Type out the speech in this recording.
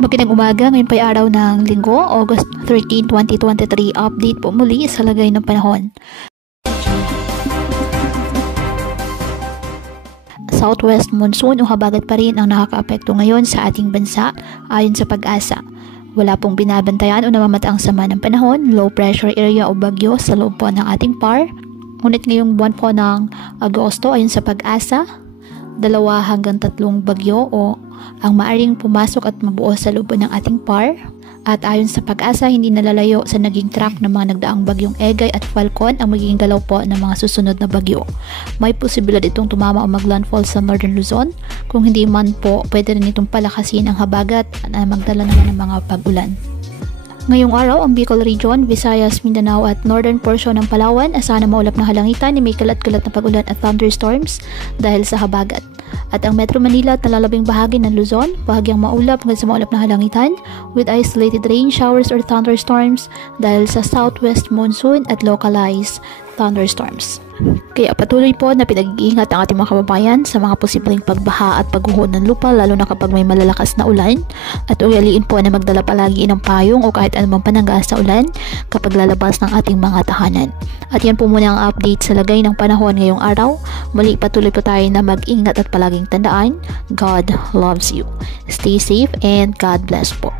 Magandang umaga, ngayon pa ay araw ng Linggo, August 13, 2023. Update po muli sa lagay ng panahon. Southwest monsoon o habagat pa rin ang nakakaapekto ngayon sa ating bansa ayon sa Pag-asa. Wala pong binabantayan o namamataang sama ng panahon, low pressure area o bagyo sa loob po ng ating PAR. Ngunit ngayong buwan po ng Agosto ayon sa Pag-asa, 2 hanggang 3 bagyo o ang maaring pumasok at mabuo sa loob ng ating PAR. At ayon sa Pag-asa, hindi nalalayo sa naging track ng mga nagdaang bagyong Egay at Falcon ang magiging galaw po ng mga susunod na bagyo. May posibilidad itong tumama o maglandfall sa Northern Luzon. Kung hindi man po, pwede rin itong palakasin ang habagat na magdala naman ng mga pag-ulan. Ngayong araw, ang Bicol Region, Visayas, Mindanao at northern portion ng Palawan asahan na maulap na halangitan ni may kalat-kalat na pag-ulan at thunderstorms dahil sa habagat. At ang Metro Manila at nalalabing bahagi ng Luzon, bahagyang maulap hanggang sa maulap na halangitan with isolated rain showers or thunderstorms dahil sa southwest monsoon at localized thunderstorms. Kaya patuloy po na pinag-iingat ang ating mga kababayan sa mga posibleng pagbaha at pagguho ng lupa lalo na kapag may malalakas na ulan at ugaliin po na magdala palagi ng payong o kahit anumang panangga sa ulan kapag lalabas ng ating mga tahanan. At yan po muna ang update sa lagay ng panahon ngayong araw. Muli patuloy po tayo na mag-ingat at palaging tandaan, God loves you. Stay safe and God bless po.